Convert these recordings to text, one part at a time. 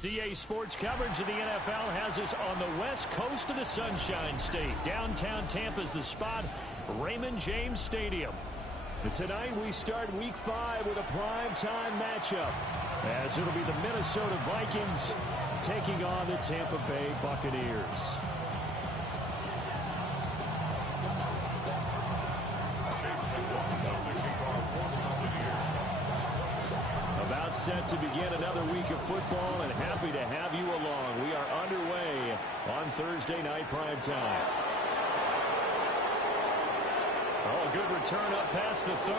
DA Sports coverage of the NFL has us on the west coast of the Sunshine State. Downtown Tampa's the spot, Raymond James Stadium. And tonight we start Week 5 with a primetime matchup, as it'll be the Minnesota Vikings taking on the Tampa Bay Buccaneers. About set to begin another week of football, and happy to have you along. We are underway on Thursday night primetime. Oh, a good return up past the 30.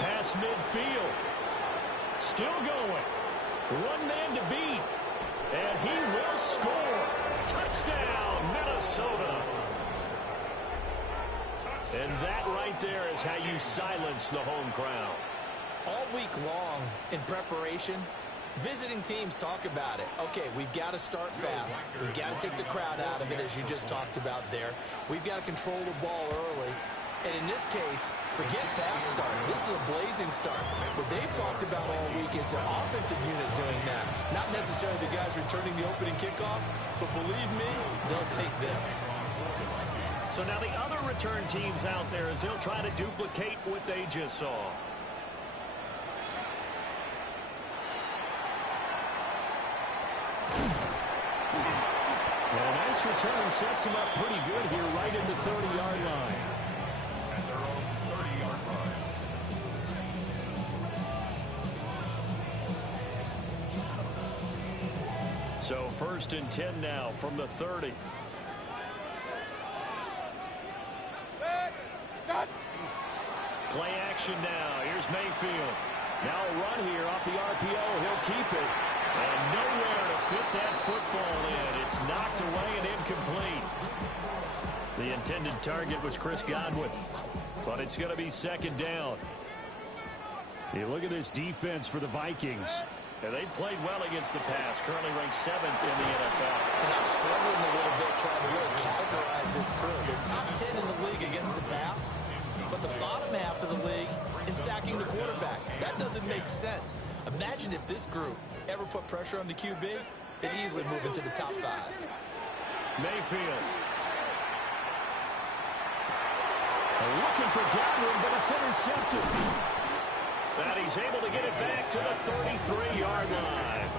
Past midfield. Still going. One man to beat. And he will score. Touchdown, Minnesota. And that right there is how you silence the home crowd. All week long in preparation, visiting teams talk about it. Okay, we've got to start fast. We've got to take the crowd out of it, as you just talked about there. We've got to control the ball early. And in this case, forget fast start. This is a blazing start. What they've talked about all week is the offensive unit doing that. Not necessarily the guys returning the opening kickoff, but believe me, they'll take this. So now the other return teams out there, as they'll try to duplicate what they just saw. And a nice return sets him up pretty good here right at the 30-yard line. At their own 30-yard line. So 1st and 10 now from the 30. Play action now. Here's Mayfield. Now a run here off the RPO. He'll keep it. And nowhere to fit that football in. It's knocked away and incomplete. The intended target was Chris Godwin. But it's going to be 2nd down. You look at this defense for the Vikings. And they've played well against the pass. Currently ranked 7th in the NFL. And I'm struggling a little bit trying to really categorize this crew. They're top 10 in the league against the pass, but the bottom half of the league in sacking the quarterback. That doesn't make sense. Imagine if this group ever put pressure on the QB, they'd easily move into the top 5. Mayfield. Looking for Godwin, but it's intercepted. And he's able to get it back to the 33-yard line.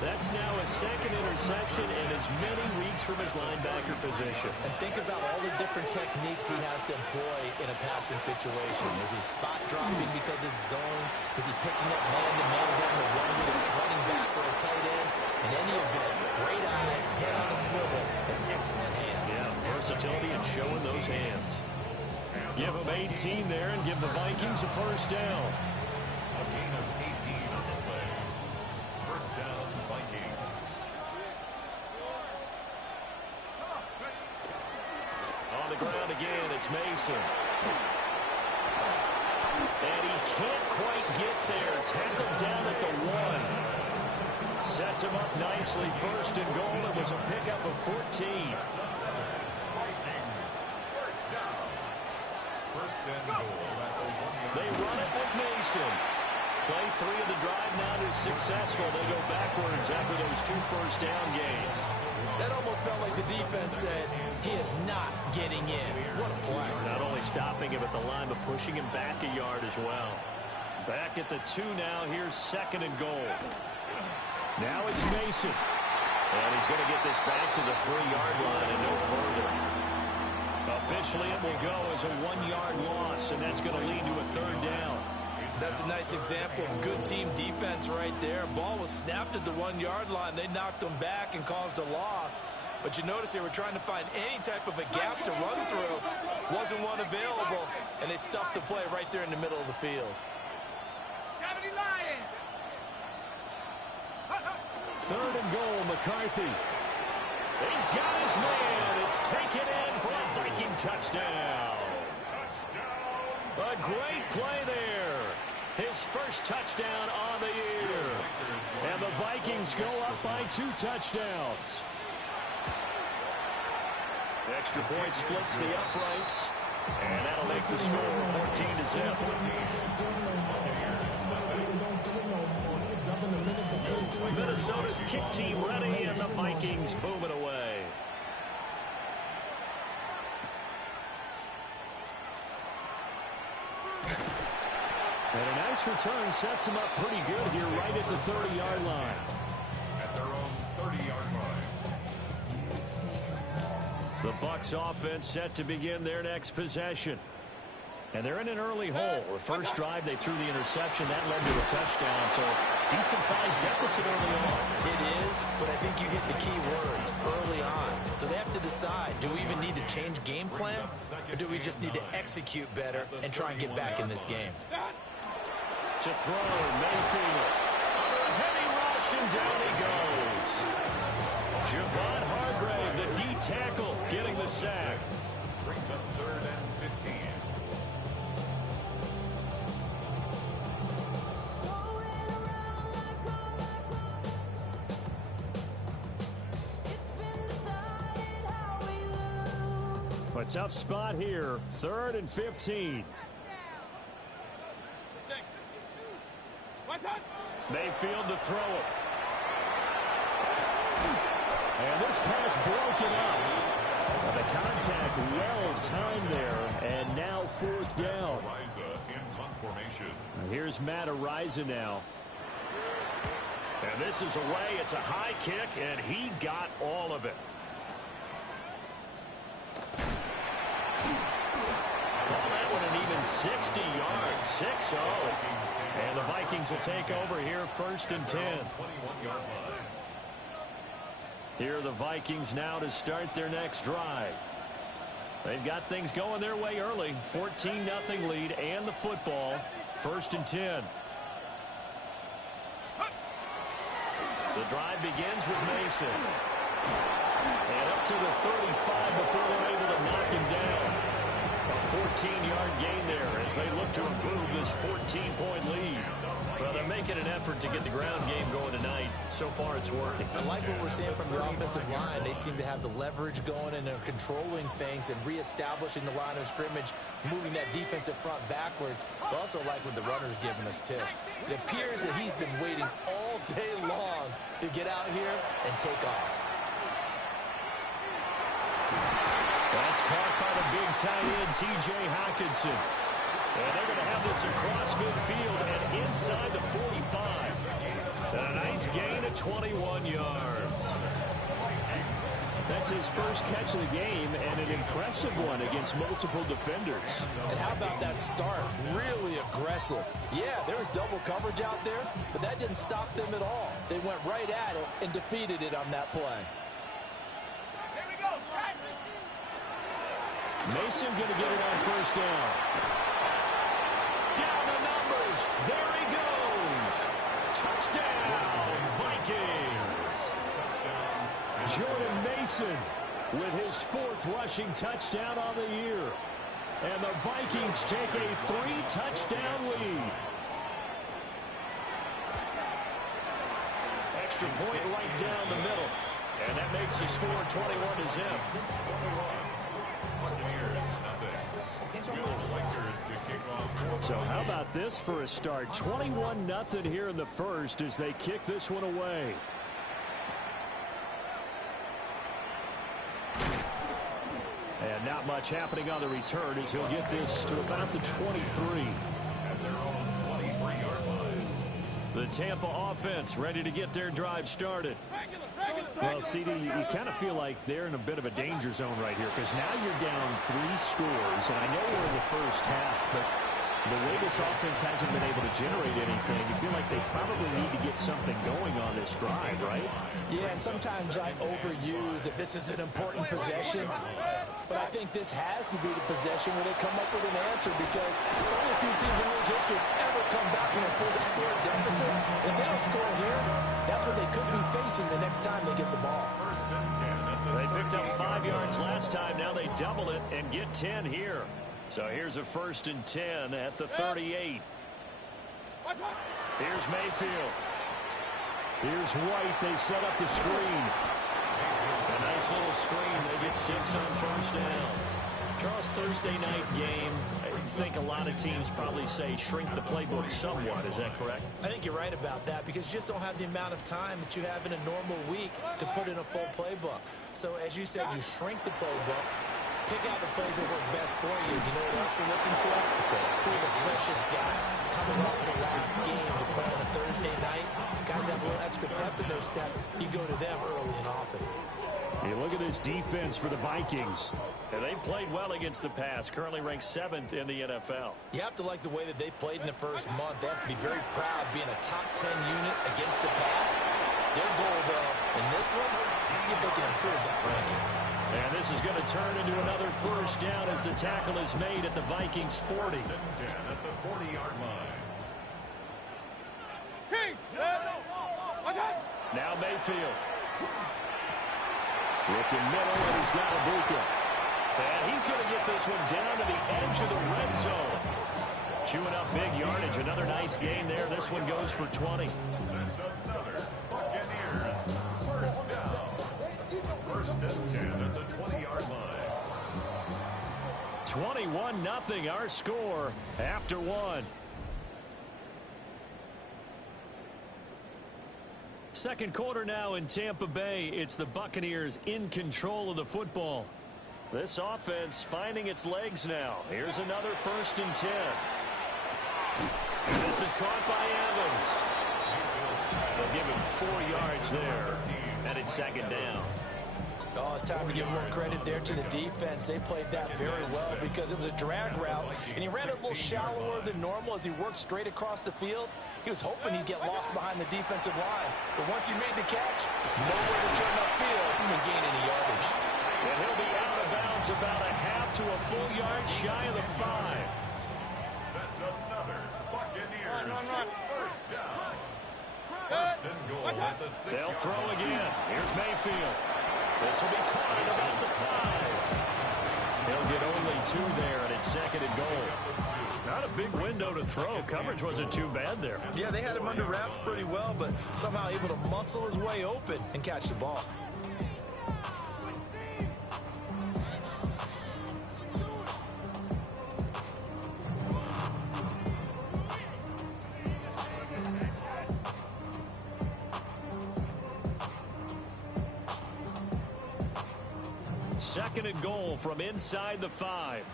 That's now his 2nd interception in as many weeks from his linebacker position. And think about all the different techniques he has to employ in a passing situation. Is he spot dropping because it's zone? Is he picking up man-to-man? Is he having to run with a running back or a tight end? In any event, great eyes, head on a swivel, and excellent hands. Yeah, versatility and showing those hands. Give them 18 there and give the Vikings a 1st down. A gain of 18 on the play. 1st down, Vikings. On the ground again, it's Mason. And he can't quite get there. Tackled down at the 1. Sets him up nicely. 1st and goal. It was a pickup of 14. They run it with Mason. Play 3 of the drive not as successful. They go backwards after those 2 first down gains. That almost felt like the defense said, he is not getting in. What a play. Not only stopping him at the line, but pushing him back a yard as well. Back at the 2 now. Here's 2nd and goal. Now it's Mason. And he's going to get this back to the 3-yard line and no further. Officially, it will go as a 1-yard loss, and that's going to lead to a 3rd down. That's a nice example of good team defense right there. Ball was snapped at the 1-yard line. They knocked them back and caused a loss. But you notice they were trying to find any type of a gap to run through. Wasn't one available, and they stuffed the play right there in the middle of the field. 70 Lions. 3rd and goal, McCarthy. He's got his man. It's taken in for a Viking touchdown. A great play there. His first touchdown on the year. And the Vikings go up by 2 touchdowns. Extra point splits the uprights. And that'll make the score 14-0. Minnesota's kick team ready, and the Vikings boom it away. And a nice return sets them up pretty good here right at the 30-yard line. At their own 30-yard line. The Bucs offense set to begin their next possession. And they're in an early hole. The first drive, they threw the interception. That led to a touchdown. So decent-sized deficit early on. It is, but I think you hit the key words early on. So they have to decide, do we even need to change game plan? Or do we just need to execute better and try and get back in this game? To throw, Mayfield. Under a heavy rush, and down he goes. Javon Hargrave, the D tackle, getting the sack. Brings up 3rd and 15. A tough spot here. 3rd and 15. Mayfield to throw it. And this pass broken up. The contact well timed there. And now 4th down. In punt formation. Here's Matt Ariza now. And this is away. It's a high kick, and he got all of it. Call that one an even 60 yards. 6-0. And the Vikings will take over here 1st and 10. 21-yard line. Here are the Vikings now to start their next drive. They've got things going their way early. 14-0 lead and the football. 1st and 10. The drive begins with Mason. And up to the 35 before they're able to knock him down. A 14-yard gain there as they look to improve this 14-point lead. Well, they're making an effort to get the ground game going tonight. So far, it's working. I like what we're seeing from the offensive line. They seem to have the leverage going, and they're controlling things and reestablishing the line of scrimmage, moving that defensive front backwards. But also like what the runner's giving us, too. It appears that he's been waiting all day long to get out here and take off. That's caught by the big tight end, T.J. Hockenson. And they're going to have this across midfield and inside the 45. And a nice gain of 21 yards. That's his first catch of the game, and an impressive one against multiple defenders. And how about that start? Really aggressive. Yeah, there was double coverage out there, but that didn't stop them at all. They went right at it and defeated it on that play. Here we go, set. Mason going to get it on 1st down. Down the numbers. There he goes. Touchdown, Vikings. Jordan Mason with his 4th rushing touchdown on the year. And the Vikings take a 3-touchdown lead. Extra point right down the middle. And that makes the score 21-0. So how about this for a start? 21-0 here in the first as they kick this one away. And not much happening on the return as he'll get this to about the 23. At their own 23-yard line. The Tampa offense ready to get their drive started. Well, CD, you kind of feel like they're in a bit of a danger zone right here because now you're down 3 scores. And I know we're in the first half, but the way this offense hasn't been able to generate anything, you feel like they probably need to get something going on this drive, right? Yeah, and sometimes I overuse that this is an important possession. But I think this has to be the possession where they come up with an answer because only a few teams in league history have ever come back from a 4-score deficit. If they don't score here, that's what they could be facing the next time they get the ball. They picked up 5 yards last time. Now they double it and get 10 here. So here's a 1st and 10 at the 38. Here's Mayfield. Here's White. They set up the screen. A nice little screen. They get 6 on 1st down. Charles, Thursday night game. think a lot of teams probably say shrink the playbook somewhat. Is that correct? I think you're right about that because you just don't have the amount of time that you have in a normal week to put in a full playbook. So, as you said, you shrink the playbook, pick out the plays that work best for you. You know what else you're looking for? Who are the freshest guys coming off the last game to play on a Thursday night? Guys have a little extra pep in their step. You go to them early and often. You look at this defense for the Vikings. And they've played well against the pass, currently ranked 7th in the NFL. You have to like the way that they've played in the first month. They have to be very proud being a top 10 unit against the pass. Their goal, though, in this one, see if they can improve that ranking. And this is going to turn into another first down as the tackle is made at the Vikings 40. At the 40-yard line. Now Mayfield. Looking middle, and he's got Ibuka. And he's going to get this one down to the edge of the red zone. Chewing up big yardage. Another nice gain there. This one goes for 20. That's another Buccaneers first down. First and 10 at the 20-yard line. 21-0 our score after one. Second quarter now in Tampa Bay. It's the Buccaneers in control of the football. This offense finding its legs now. Here's another first and 10. This is caught by Evans. They'll give him 4 yards there. And it's second down. Oh, it's time to give more credit there to the defense. They played that very well because it was a drag route, and he ran it a little shallower than normal as he worked straight across the field. He was hoping he'd get lost behind the defensive line, but once he made the catch, nowhere to turn upfield and gain any yardage. And he'll be out of bounds about a half to a full yard shy of the 5. That's another Buccaneers first down. First and goal at the 6-yard line. They'll throw again. Here's Mayfield. This will be caught at about the 5. He'll get only 2 there, and it's second and goal. Not a big window to throw. Coverage wasn't too bad there. Yeah, they had him under wraps pretty well, but somehow able to muscle his way open and catch the ball. Second and goal from inside the 5.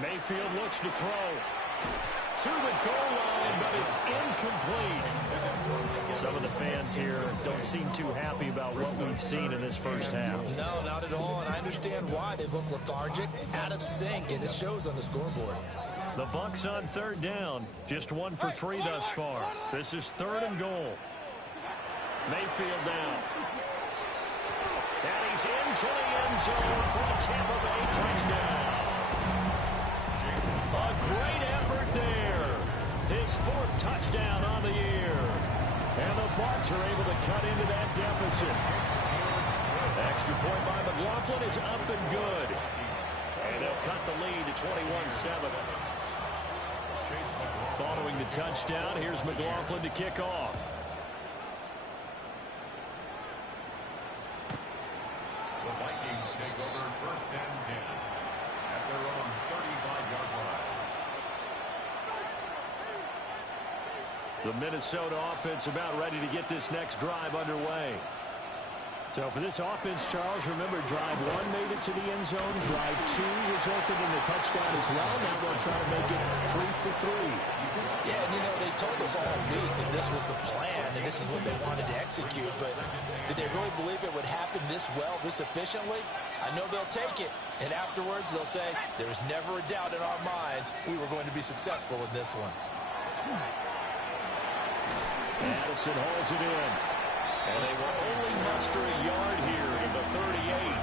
Mayfield looks to throw to the goal line, but it's incomplete. Some of the fans here don't seem too happy about what we've seen in this first half. No, not at all, and I understand why. They look lethargic, out of sync, and it shows on the scoreboard. The Bucs on third down, just 1 for 3 thus far. This is third and goal. Mayfield down. And he's into the end zone for a Tampa Bay touchdown. A great effort there. His 4th touchdown on the year. And the Bucs are able to cut into that deficit. Extra point by McLaughlin is up and good. And they'll cut the lead to 21-7. Following the touchdown, here's McLaughlin to kick off. The Vikings take over first and 10 at their own 35-yard line. The Minnesota offense about ready to get this next drive underway. So for this offense, Charles, remember drive 1 made it to the end zone. Drive 2 resulted in the touchdown as well. Now they'll try to make it 3 for 3. Yeah, and you know, they told us all week that this was the plan and this is what they wanted to execute, but did they really believe it would happen this well, this efficiently? I know they'll take it, and afterwards they'll say, there's never a doubt in our minds we were going to be successful in this one. Addison hauls it in. And they will only muster a yard here in the 38.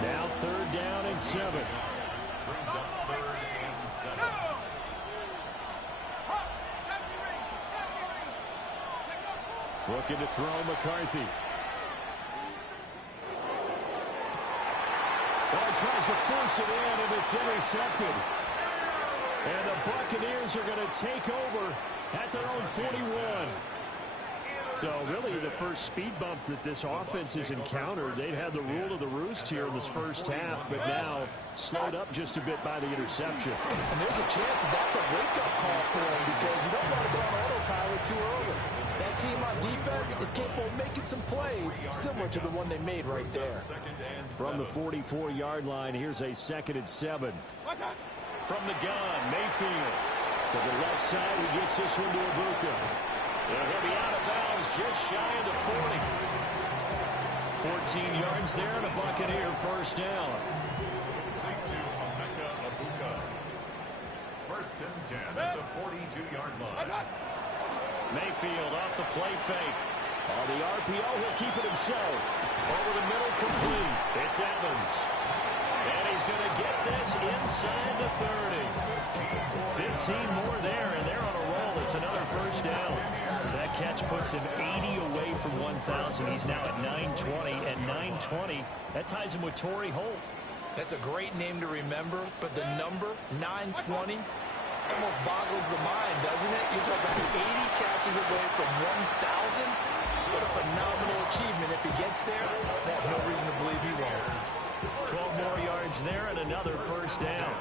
Now third down and 7. Brings up third and 7. Looking to throw McCarthy. Well, he tries to force it in, and it's intercepted. And the Buccaneers are going to take over at their own 41. So really the first speed bump that this offense has encountered, they've had the rule of the roost here in this first half, but now slowed up just a bit by the interception. And there's a chance that that's a wake-up call for him because you don't want to go on autopilot too early. That team on defense is capable of making some plays similar to the one they made right there. From the 44-yard line, here's a 2nd and 7. From the gun, Mayfield to the left side. He gets this one to Ibuka. And he'll be out of bounds just shy of the 40. 14 yards there and a Buccaneer first down. First and 10 at the 42-yard line. Mayfield off the play fake. On the RPO, he'll keep it himself. Over the middle, complete. It's Evans. And he's going to get this inside the 30. 15 more there, and they're on a roll. It's another first down. That catch puts him 80 away from 1,000. He's now at 920, and 920, that ties him with Torrey Holt. That's a great name to remember, but the number, 920, almost boggles the mind, doesn't it? You're talking 80 catches away from 1,000. What a phenomenal achievement. If he gets there, I have no reason to believe he won't. 12 more yards there and another first down.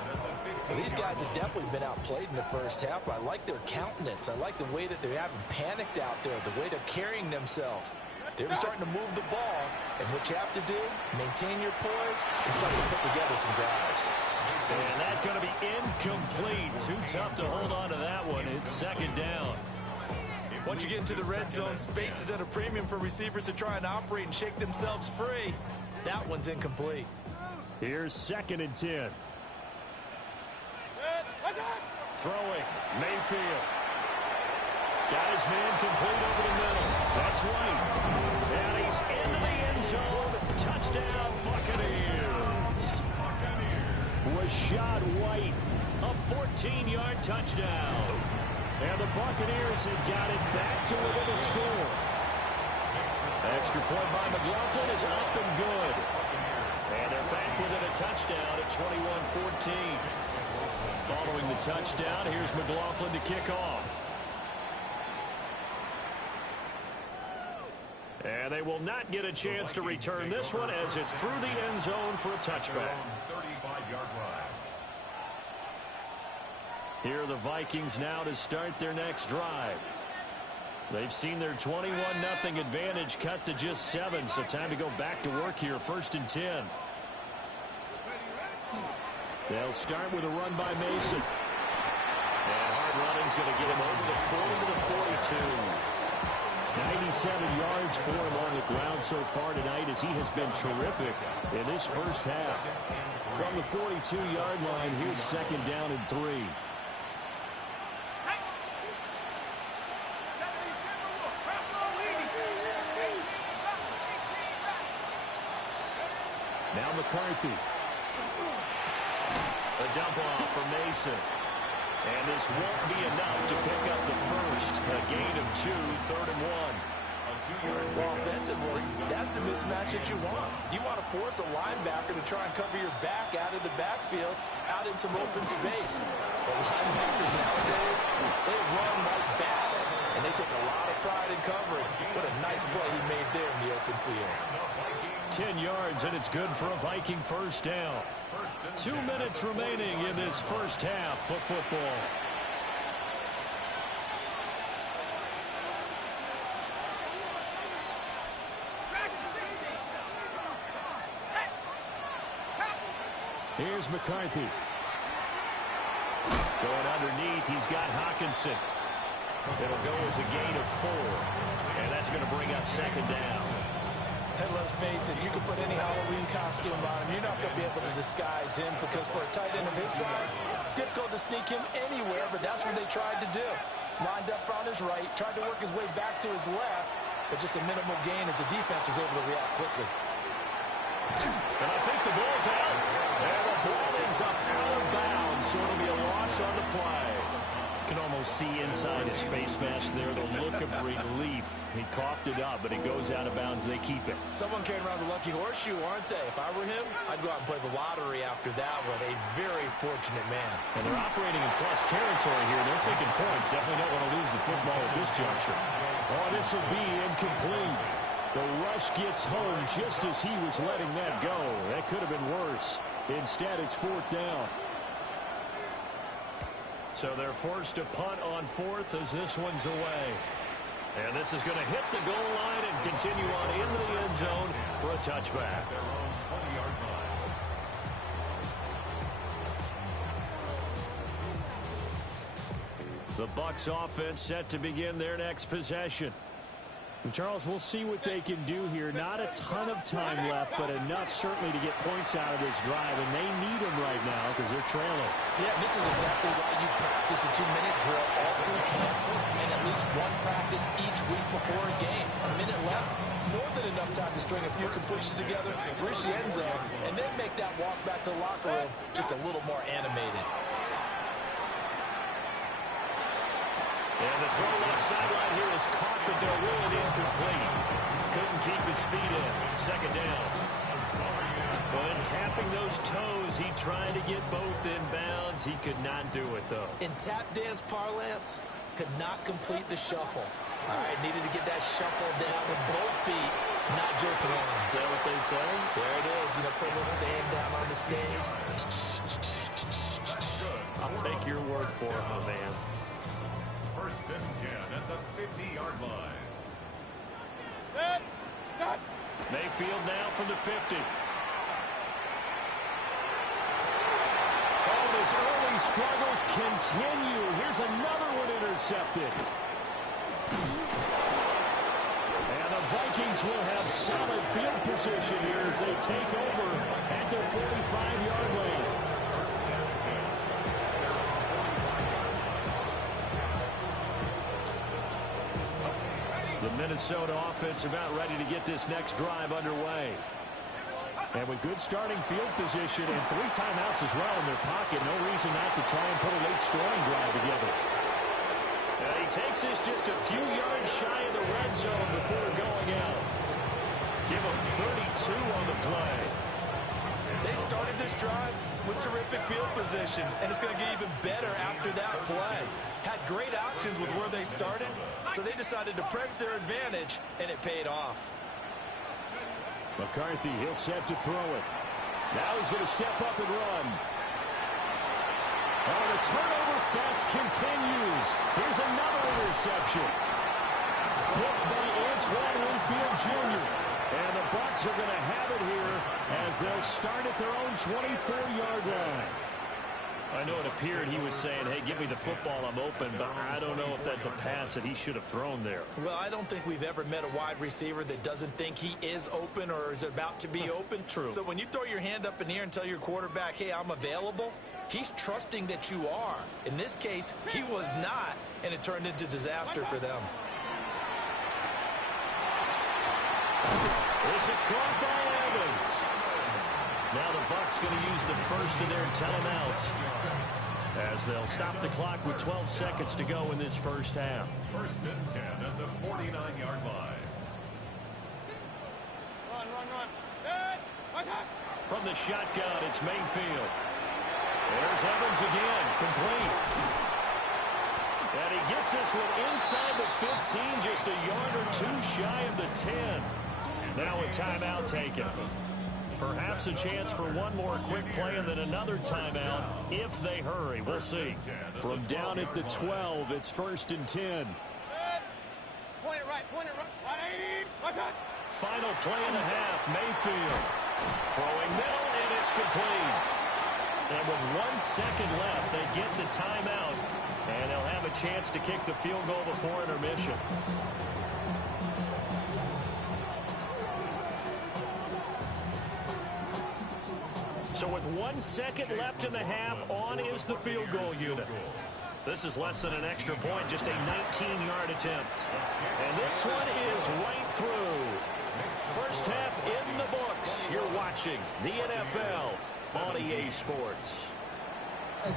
Well, these guys have definitely been outplayed in the first half. I like their countenance. I like the way that they haven't panicked out there, the way they're carrying themselves. They're starting to move the ball, and what you have to do, maintain your poise and start to put together some drives. And that's going to be incomplete. Too tough to hold on to that one. It's 2nd down. Once you get into the red zone, space is at a premium for receivers to try and operate and shake themselves free. That one's incomplete. Here's 2nd and 10. Throwing, Mayfield. Got his man complete over the middle. That's White. And he's into the end zone. Touchdown, Buccaneers. Rashad White, a 14-yard touchdown. And the Buccaneers have got it back to within a score. Extra point by McLaughlin is up and good. And they're back within a touchdown at 21-14. Following the touchdown, here's McLaughlin to kick off. And they will not get a chance to return this one as it's through the end zone for a touchback. 35-yard line. Here are the Vikings now to start their next drive. They've seen their 21-0 advantage cut to just 7, so time to go back to work here. 1st and 10. They'll start with a run by Mason. And hard running's going to get him over the 40 to the 42. 97 yards for him on the ground so far tonight as he has been terrific in this first half. From the 42-yard line, here's 2nd down and 3. Now McCarthy. A dump off for Mason. And this won't be enough to pick up the first. A gain of 2, 3rd and 1. Well, offensively, that's the mismatch that you want. You want to force a linebacker to try and cover your back out of the backfield, out in some open space. But linebackers nowadays, they run like bats, and they take a lot of pride in covering. What a nice play he made there in the open field. 10 yards, and it's good for a Viking first down. 2 minutes remaining in this first half of football. Here's McCarthy. Going underneath, he's got Hawkinson. It'll go as a gain of 4, and that's going to bring up 2nd down. And let's face it, you can put any Halloween costume on him. You're not going to be able to disguise him because for a tight end of his size, difficult to sneak him anywhere, but that's what they tried to do. Lined up on his right, tried to work his way back to his left, but just a minimal gain as the defense was able to react quickly. And I think the ball's out. And the ball ends up out of bounds, so it'll be a loss on the play. Can almost see inside his face mask there the look of relief. He coughed it up, but it goes out of bounds. They keep it. Someone carrying around the lucky horseshoe, aren't they? If I were him, I'd go out and play the lottery after that one. A very fortunate man. And they're operating in plus territory here. They're thinking points. Definitely don't want to lose the football at this juncture. Oh, this will be incomplete. The rush gets home just as he was letting that go. That could have been worse. Instead, it's 4th down. So they're forced to punt on 4th as this one's away. And this is going to hit the goal line and continue on into the end zone for a touchback. Their own 20-yard line. The Bucs offense set to begin their next possession. And Charles, we'll see what they can do here. Not a ton of time left, but enough certainly to get points out of this drive, and they need them right now because they're trailing. Yeah, this is exactly why you practice a 2-minute drill all through camp and at least one practice each week before a game. A minute left, more than enough time to string a few completions together, reach the end zone, and then make that walk back to the locker room just a little more animated. And the throw left sideline here is caught, but they'll rule it incomplete. Couldn't keep his feet in. 2nd down. When tapping those toes, he tried to get both in bounds. He could not do it, though. In tap dance parlance, could not complete the shuffle. All right, needed to get that shuffle down with both feet, not just one. Is that what they say? There it is. You know, put a little sand down on the stage. I'll take your word for it, my man. 1st and 10 at the 50-yard line. Mayfield now from the 50. Oh, his early struggles continue. Here's another one intercepted. And the Vikings will have solid field position here as they take over at their 45-yard line. The Minnesota offense about ready to get this next drive underway. And with good starting field position and 3 timeouts as well in their pocket, no reason not to try and put a late scoring drive together. And he takes this just a few yards shy of the red zone before going out. Give him 32 on the play. They started this drive with terrific field position, and it's going to get even better after that play. Had great options with where they started, so they decided to press their advantage, and it paid off. McCarthy, he'll set to throw it. Now he's going to step up and run. Oh, the turnover fest continues. Here's another interception. Picked by Antoine Winfield Jr. And the Bucs are going to have it here as they'll start at their own 24-yard line. I know it appeared he was saying, hey, give me the football, I'm open, but I don't know if that's a pass that he should have thrown there. Well, I don't think we've ever met a wide receiver that doesn't think he is open or is about to be open. True. So when you throw your hand up in the air and tell your quarterback, hey, I'm available, he's trusting that you are. In this case, he was not, and it turned into disaster for them. This is caught by Evans. Now the Bucs going to use the first of their timeouts as they'll stop the clock with 12 seconds to go in this first half. 1st and 10 at the 49-yard line. Run. From the shotgun, it's Mayfield. There's Evans again, complete. And he gets this one inside the 15, just a yard or 2 shy of the 10. Now a timeout taken. Perhaps a chance for one more quick play and then another timeout if they hurry. We'll see. From down at the 12, it's 1st and 10. Point it right. Final play and a half, Mayfield. Throwing middle, and it's complete. And with 1 second left, they get the timeout, and they'll have a chance to kick the field goal before intermission. So with 1 second left in the half, on is the field goal unit. This is less than an extra point, just a 19-yard attempt. And this one is right through. First half in the books. You're watching the NFL on EA Sports. Will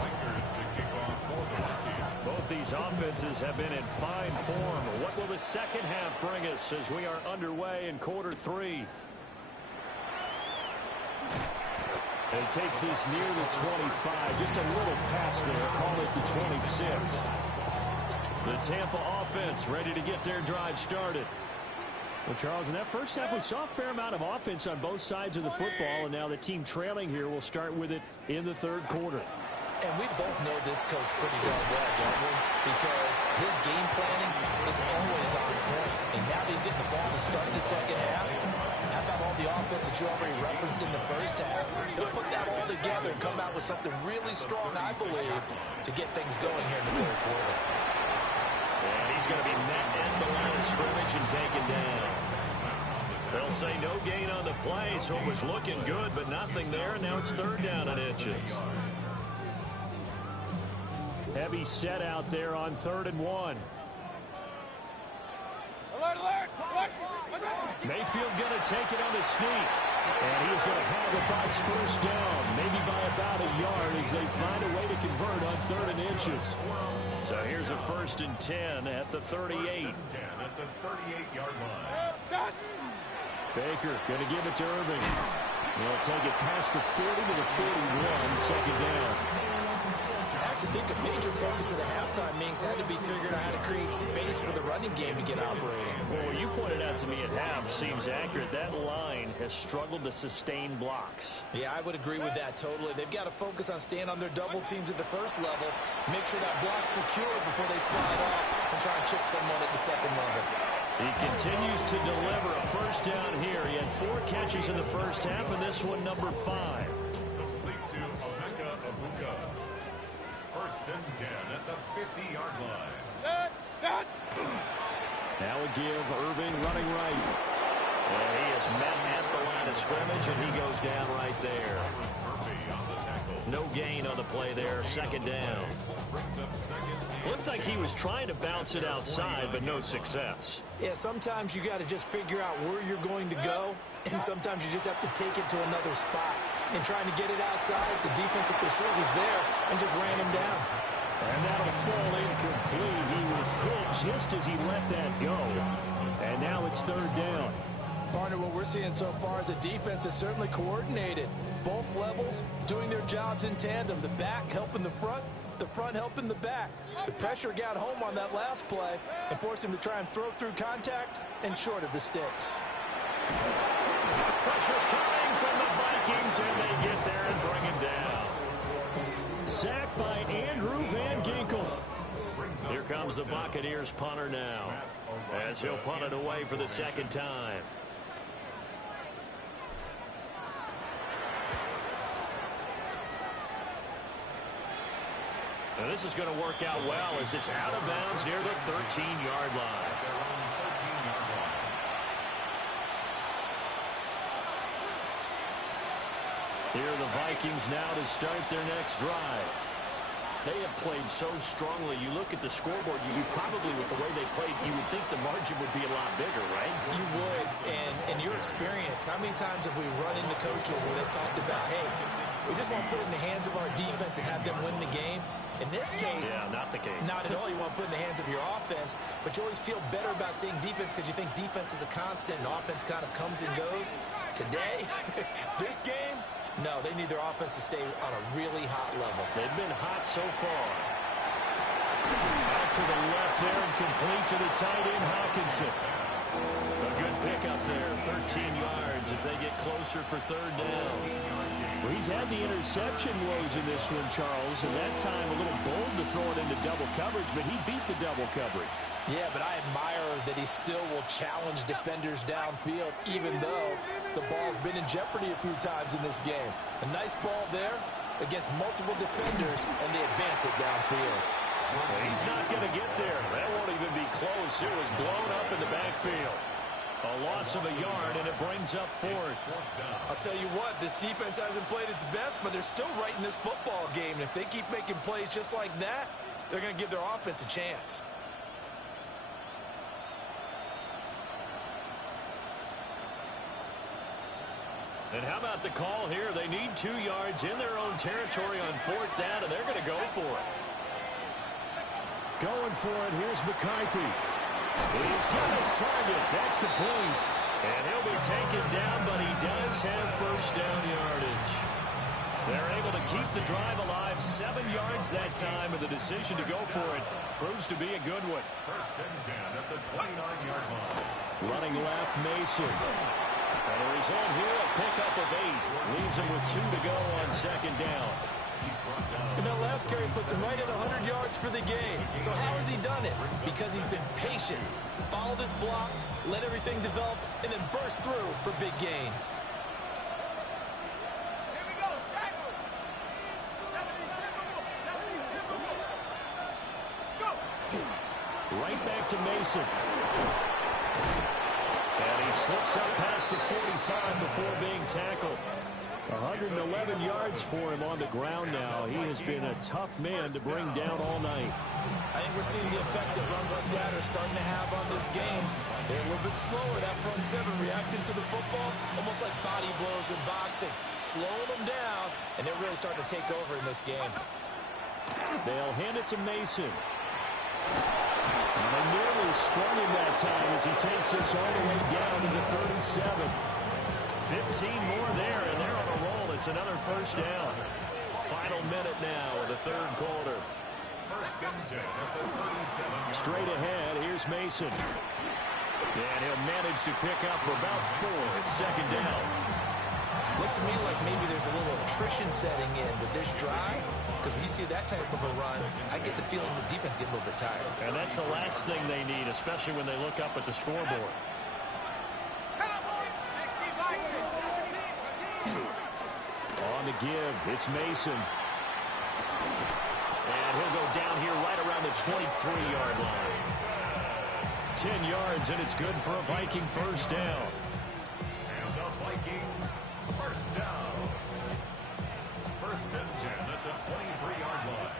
Reichert to kick off for the Rockies. Both these offenses have been in fine form. What will the second half bring us as we are underway in quarter 3? And it takes this near the 25. Just a little pass there. Call it the 26. The Tampa offense ready to get their drive started. Well, Charles, in that first half, we saw a fair amount of offense on both sides of the football, and now the team trailing here will start with it in the third quarter. And we both know this coach pretty darn well, don't we? Because his game planning is always on point. And now that he's getting the ball to start the second half, how about all the offense that you already referenced in the first half? He'll put that all together and come out with something really strong, I believe, to get things going here in the third quarter. And he's going to be met at the line of scrimmage and taken down. They'll say no gain on the play, so it was looking good, but nothing there, and now it's third down and inches. Heavy set out there on 3rd and 1. Alert, alert! Mayfield going to take it on the sneak. And he is going to have the Bucs first down, maybe by about a yard as they find a way to convert on 3rd and inches. So here's a 1st and 10 at the 38. 10 at the 38-yard line. Baker going to give it to Irving. They'll take it past the 40 to the 41, second down. I have to think a major focus of the halftime meetings had to be figuring out how to create space for the running game to get operating. Well, what you pointed out to me at half seems accurate. That line has struggled to sustain blocks. Yeah, I would agree with that totally. They've got to focus on staying on their double teams at the first level, make sure that block's secure before they slide off and try and chip someone at the second level. He continues to deliver a first down here. He had 4 catches in the first half, and this one number 5. Complete to Emeka Egbuka. 1st and 10 at the 50-yard line. Now a give, Irving running right. And he is met at the line of scrimmage, and he goes down right there. No gain on the play there, second down. Looked like he was trying to bounce it outside, but no success. Yeah, sometimes you got to just figure out where you're going to go, and sometimes you just have to take it to another spot. And trying to get it outside, the defensive pursuit was there and just ran him down. And that'll fall incomplete. He was hit just as he let that go. And now it's 3rd down. Partner, what we're seeing so far is a defense that's certainly coordinated. Both levels doing their jobs in tandem. The back helping the front helping the back. The pressure got home on that last play and forced him to try and throw through contact and short of the sticks. Pressure coming from the Vikings, and they get there and bring him down. Sacked by Andrew Van Ginkel. Here comes the Buccaneers punter now, as he'll punt it away for the second time. Now this is going to work out well as it's out of bounds near the 13-yard line. Here are the Vikings now to start their next drive. They have played so strongly. You look at the scoreboard, you probably, with the way they played, you would think the margin would be a lot bigger, right? You would, and in your experience, how many times have we run into coaches where they've talked about, hey, we just want to put it in the hands of our defense and have them win the game? In this case, yeah, not the case. Not at all. You want to put it in the hands of your offense, but you always feel better about seeing defense because you think defense is a constant and offense kind of comes and goes. Today, this game, no, they need their offense to stay on a really hot level. They've been hot so far. Out to the left there and complete to the tight end, Hawkinson. A good pickup there, 13 yards as they get closer for 3rd down. Well, he's had the interception woes in this one, Charles, and that time a little bold to throw it into double coverage, but he beat the double coverage. Yeah, but I admire that he still will challenge defenders downfield, even though the ball's been in jeopardy a few times in this game. A nice ball there against multiple defenders, and they advance it downfield. Well, he's not going to get there. That won't even be close. It was blown up in the backfield. A loss of a yard, and it brings up 4th. I'll tell you what, this defense hasn't played its best, but they're still right in this football game. And if they keep making plays just like that, they're going to give their offense a chance. And how about the call here? They need 2 yards in their own territory on 4th down, and they're going to go for it. Going for it. Here's McCarthy. He's got his target. That's complete. And he'll be taken down, but he does have first down yardage. They're able to keep the drive alive. 7 yards that time, and the decision to go for it proves to be a good one. First and 10 at the 29-yard line. Running left, Mason. And a result here, a pickup of 8. Leaves him with 2 to go on 2nd down. And that last carry puts him right at 100 yards for the game. So how has he done it? Because he's been patient, followed his blocks, let everything develop, and then burst through for big gains. Right back to Mason. And he slips up past the 45 before being tackled. 111 yards for him on the ground now. He has been a tough man to bring down all night. I think we're seeing the effect that runs like that are starting to have on this game. They're a little bit slower, that front 7, reacting to the football, almost like body blows in boxing. Slowing them down, and they're really starting to take over in this game. They'll hand it to Mason. And they nearly sprung him that time as he takes this all the way down to the 37. 15 more there, and they're on a roll. It's another first down. Final minute now of the 3rd quarter. First and 10 at the 37. Straight ahead, here's Mason. And he'll manage to pick up about 4 at 2nd down. Looks to me like maybe there's a little attrition setting in with this drive, because when you see that type of a run, I get the feeling the defense get a little bit tired. And that's the last thing they need, especially when they look up at the scoreboard. On the give, it's Mason. And he'll go down here right around the 23-yard line. 10 yards, and it's good for a Viking first down. And the Vikings first down. First and 10 at the 23-yard line.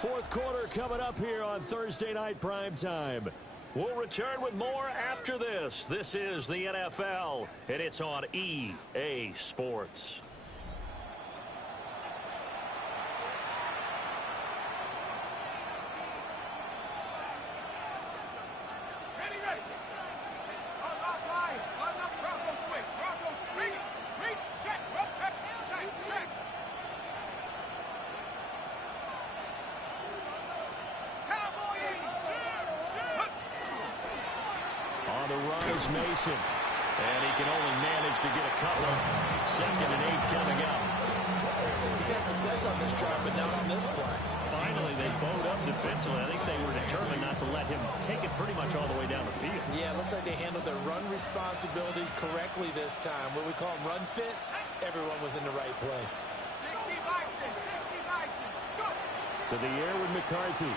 4th quarter coming up here on Thursday Night Primetime. We'll return with more after this. This is the NFL, and it's on EA Sports. Mason, and he can only manage to get a couple. 2nd and 8 coming up. He's had success on this drive, but not on this play. Finally, they bowed up defensively. I think they were determined not to let him take it pretty much all the way down the field. Yeah, it looks like they handled their run responsibilities correctly this time. What we call them run fits, everyone was in the right place. 60 Bisons, go! To the air with McCarthy.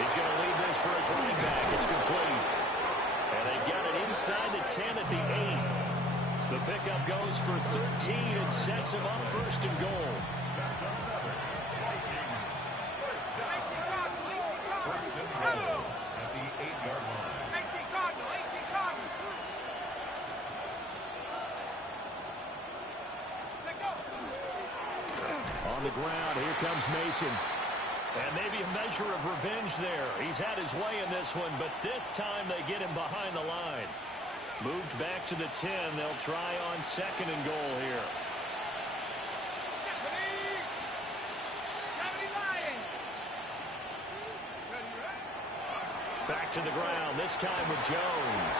He's going to leave this for his running back. It's complete. And they've got it inside the 10 at the 8. The pickup goes for 13 and sets him up 1st and goal. That's another Vikings first down. First and goal at the 8-yard line. 18 Cardinal. On the ground, here comes Mason. And maybe a measure of revenge there. He's had his way in this one, but this time they get him behind the line. Moved back to the 10. They'll try on 2nd and goal here. 70 Lions. Back to the ground, this time with Jones.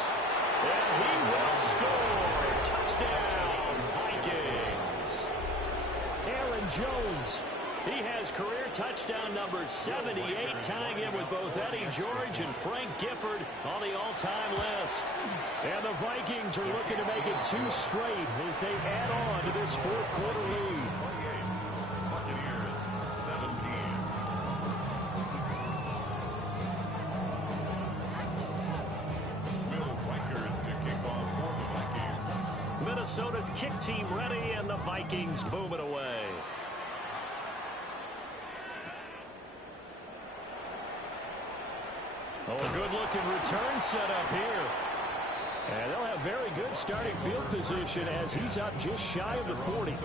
And he will score. Touchdown, Vikings. Aaron Jones. He has career touchdown number 78, tying him with both Eddie George and Frank Gifford on the all-time list. And the Vikings are looking to make it 2 straight as they add on to this 4th quarter lead. 28, Buccaneers 17. Will Reichard to kick off for the Vikings. Minnesota's kick team ready, and the Vikings boom it away. Oh, a good-looking return set up here. And they'll have very good starting field position as he's up just shy of the 40.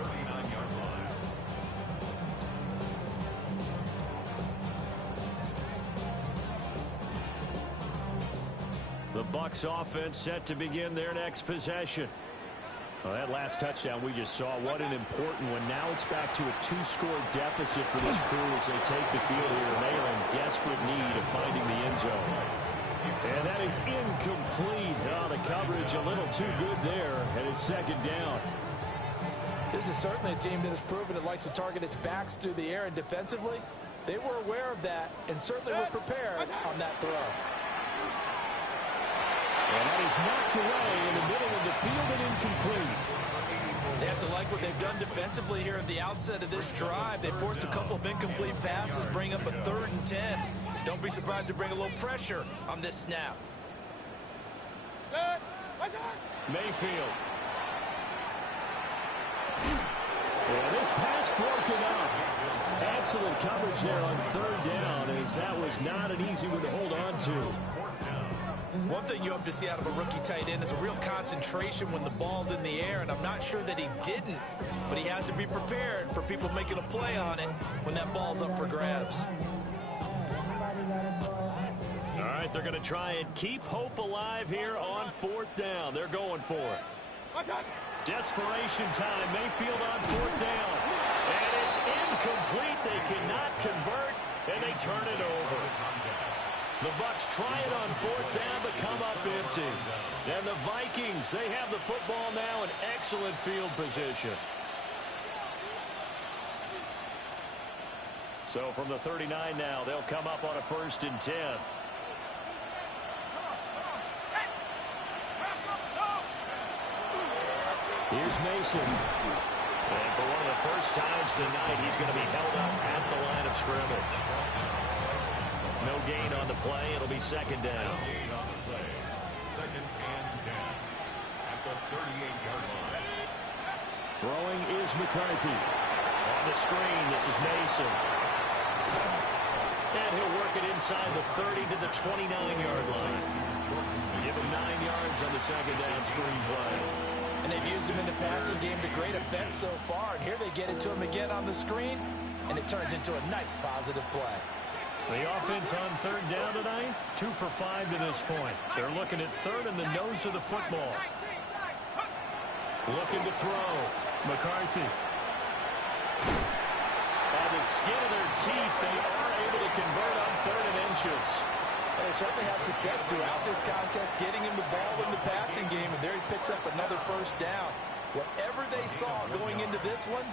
The Bucs offense set to begin their next possession. Well, that last touchdown we just saw, what an important one. Now it's back to a 2-score deficit for this crew as they take the field here, and they are in desperate need of finding the end zone. And that is incomplete. Oh, the coverage a little too good there, and it's second down. This is certainly a team that has proven it likes to target its backs through the air, and defensively, they were aware of that and certainly were prepared on that throw. And that is knocked away in the middle of the field and incomplete. They have to like what they've done defensively here at the outset of this drive. They forced a couple of incomplete passes, bring up a 3rd and 10. Don't be surprised to bring a little pressure on this snap. Mayfield. And this pass broken up. Excellent coverage there on 3rd down, as that was not an easy one to hold on to. One thing you hope to see out of a rookie tight end is a real concentration when the ball's in the air, and I'm not sure that he didn't, but he has to be prepared for people making a play on it when that ball's up for grabs. All right, they're going to try and keep hope alive here on 4th down. They're going for it. Desperation time. Mayfield on 4th down. And it's incomplete. They cannot convert, and they turn it over. The Bucs try it on 4th down, but come up empty. And the Vikings, they have the football now in excellent field position. So from the 39 now, they'll come up on a 1st and 10. Here's Mason. And for one of the first times tonight, he's going to be held up at the line of scrimmage. No gain on the play. It'll be 2nd down. Second and 10 at the 38-yard line. Throwing is McCarthy. On the screen, this is Mason. And he'll work it inside the 30 to the 29-yard line. Give him 9 yards on the 2nd down screen play. And they've used him in the passing game to great effect so far. And here they get it to him again on the screen, and it turns into a nice positive play. The offense on 3rd down tonight, 2 for 5 to this point. They're looking at 3rd in the nose of the football. Looking to throw. McCarthy. By the skin of their teeth, they are able to convert on 3rd and inches. They certainly had success throughout this contest, getting him the ball in the passing game, and there he picks up another 1st down. Whatever they saw going into this one,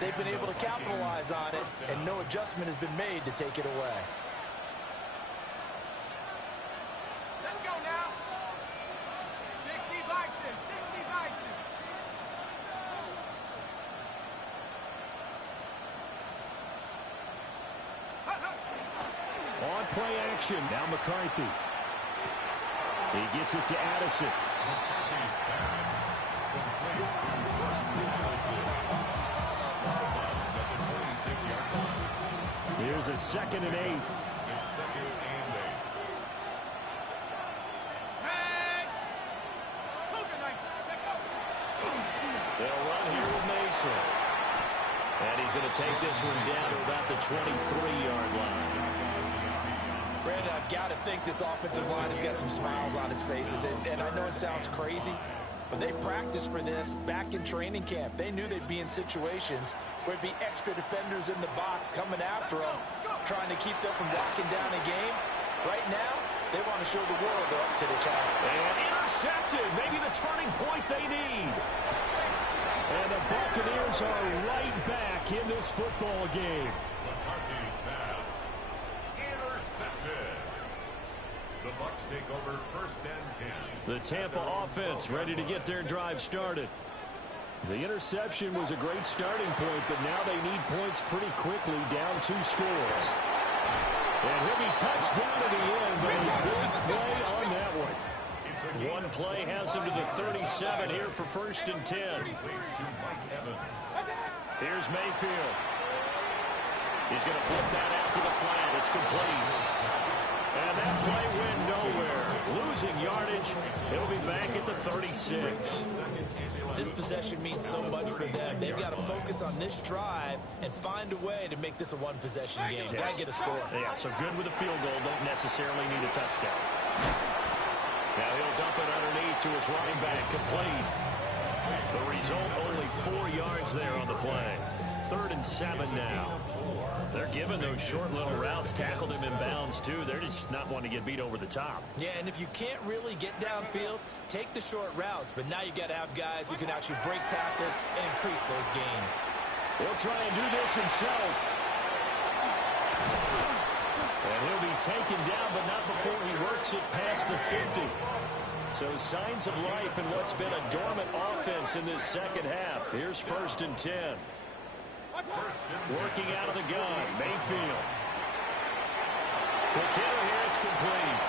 they've been able to capitalize on it, and no adjustment has been made to take it away. Let's go now. 60 Bison, 60 Bison. On play action, now McCarthy. He gets it to Addison. Here's a 2nd and 8. It's 2nd and 8. They'll run here with Mason. And he's going to take this one down to about the 23-yard line. Brandon, I've got to think this offensive line has got some smiles on its faces. And I know it sounds crazy, but they practiced for this back in training camp. They knew they'd be in situations where it'd be extra defenders in the box coming after them, trying to keep them from locking down a game. Right now, they want to show the world they're up to the challenge. And intercepted. Maybe the turning point they need. And the Buccaneers are right back in this football game. McCarthy's pass intercepted. The Bucs take over 1st and 10. The Tampa offense ready to get their drive started. The interception was a great starting point, but now they need points pretty quickly, down 2 scores. And he'll be touched down at the end, but a big play on that one. One play has him to the 37 here for 1st and 10. Here's Mayfield. He's going to flip that out to the flat. It's complete. And that play went nowhere. Losing yardage. He'll be back at the 36. This possession means so much for them. They've got to focus on this drive and find a way to make this a one-possession game. Yes. Got to get a score. Yeah, so good with a field goal. Don't necessarily need a touchdown. Now he'll dump it underneath to his running back. Complete. The result, only 4 yards there on the play. 3rd and 7 now. They're giving those short little routes. Tackled him in bounds, too. They're just not wanting to get beat over the top. Yeah, and if you can't really get downfield, take the short routes. But now you've got to have guys who can actually break tackles and increase those gains. He'll try and do this himself. And he'll be taken down, but not before he works it past the 50. So signs of life in what's been a dormant offense in this second half. Here's 1st and 10. Working out of the gun, Mayfield. The killer here, it's complete.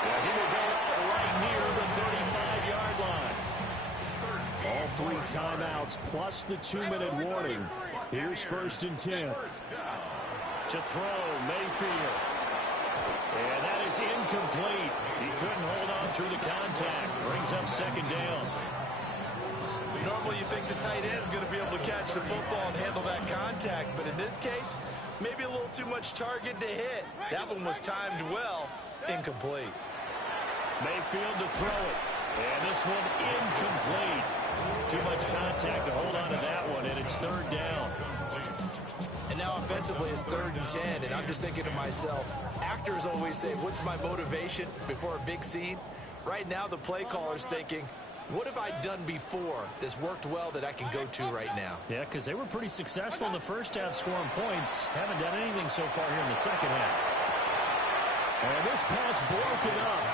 Yeah, he will go out right near the 35-yard line. All 3 timeouts plus the 2-minute warning. Here's 1st and 10. To throw, Mayfield. And that is incomplete. He couldn't hold on through the contact. Brings up 2nd down. Normally you think the tight end's going to be able to catch the football and handle that contact, but in this case, maybe a little too much target to hit. That one was timed well. Incomplete. Mayfield to throw it. And this one incomplete. Too much contact to hold on to that one, and it's 3rd down. And now offensively it's 3rd and 10, and I'm just thinking to myself, actors always say, what's my motivation before a big scene? Right now the play caller's thinking, what have I done before that's worked well that I can go to right now? Yeah, because they were pretty successful in the first half scoring points. Haven't done anything so far here in the second half. And this pass broken up.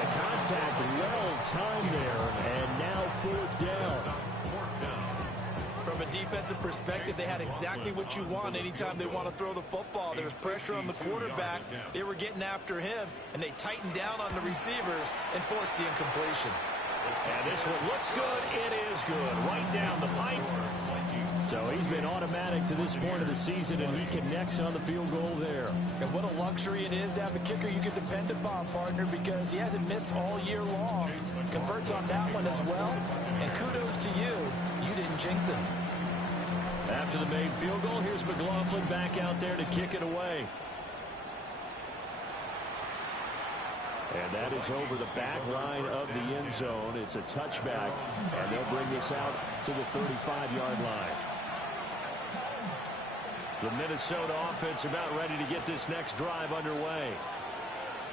The contact well-timed there, and now 4th down. From a defensive perspective, they had exactly what you want anytime they want to throw the football. There was pressure on the quarterback. They were getting after him, and they tightened down on the receivers and forced the incompletion. And this one looks good. It is good. Right down the pipe. So he's been automatic to this point of the season, and he connects on the field goal there. And what a luxury it is to have a kicker you can depend upon, partner, because he hasn't missed all year long. Converts on that one as well. And kudos to you. You didn't jinx him. After the made field goal, here's McLaughlin back out there to kick it away. And that is over the back line of the end zone. It's a touchback, and they'll bring this out to the 35-yard line. The Minnesota offense about ready to get this next drive underway.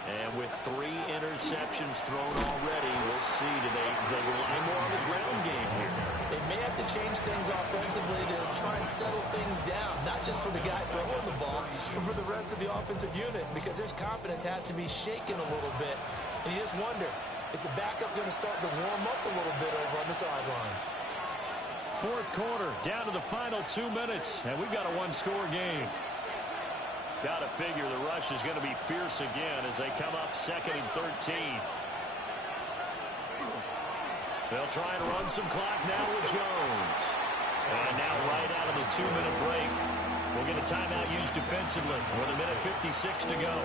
And with 3 interceptions thrown already, we'll see. Do they rely more on the ground game here? They may have to change things offensively to try and settle things down, not just for the guy throwing the ball, but for the rest of the offensive unit, because their confidence has to be shaken a little bit. And you just wonder, is the backup going to start to warm up a little bit over on the sideline? 4th quarter, down to the final 2 minutes, and we've got a 1-score game. Got to figure the rush is going to be fierce again as they come up 2nd and 13. They'll try and run some clock now with Jones. And now right out of the 2-minute break, we'll get a timeout used defensively with 1:56 to go.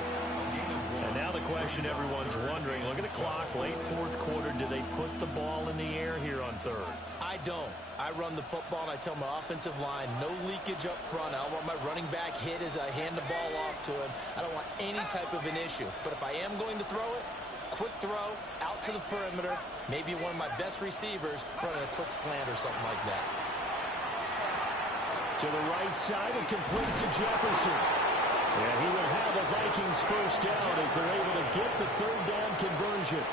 And now the question everyone's wondering, look at the clock, late 4th quarter, do they put the ball in the air here on 3rd? I don't. I run the football, and I tell my offensive line, no leakage up front. I don't want my running back hit as I hand the ball off to him. I don't want any type of an issue. But if I am going to throw it, quick throw, out to the perimeter, maybe one of my best receivers running a quick slant or something like that. To the right side and complete to Jefferson. And he will have the Vikings first down as they're able to get the 3rd down conversion.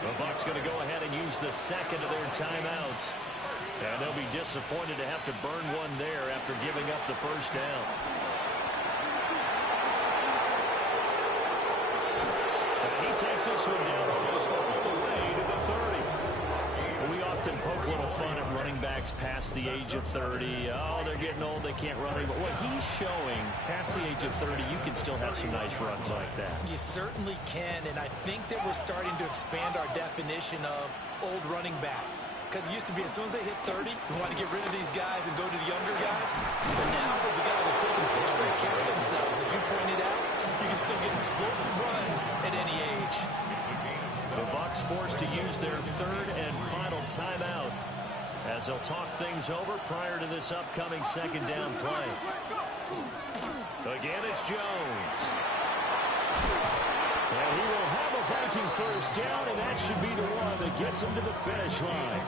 The Bucs going to go ahead and use the 2nd of their timeouts. And they'll be disappointed to have to burn one there after giving up the first down. And he takes this one down almost all the way to the 30. We often poke a little fun at running backs past the age of 30. Oh, they're getting old, they can't run anymore. What he's showing, past the age of 30, you can still have some nice runs like that. You certainly can, and I think that we're starting to expand our definition of old running back. Because it used to be as soon as they hit 30, we want to get rid of these guys and go to the younger guys. But now that the guys are taking such great care of themselves, as you pointed out, You can still get explosive runs at any age. The Bucs forced to use their third and final timeout as they'll talk things over prior to this upcoming second down play. Again, it's Jones. And he will have a Viking first down, and that should be the one that gets him to the finish line.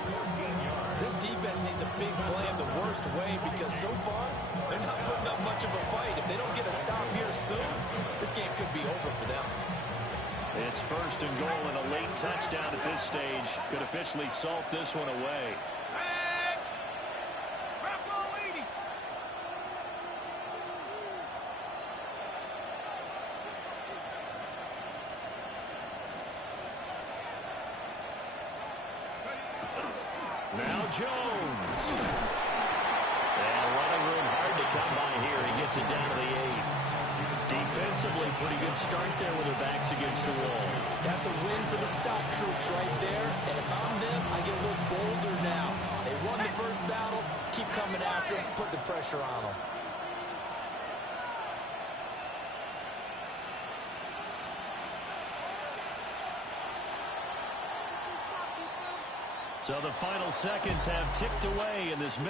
This defense needs a big play in the worst way because so far, they're not putting up much of a fight. If they don't get a stop here soon, this game could be over for them. It's first and goal and a late touchdown at this stage. Could officially salt this one away. Now Jones. And running room hard to come by here. He gets it down to the 8. Defensively, pretty good start there with their backs against the wall. That's a win for the stop troops right there. And if I'm them, I get a little bolder now. They won the first battle. Keep coming after them. Put the pressure on them. So the final seconds have ticked away in this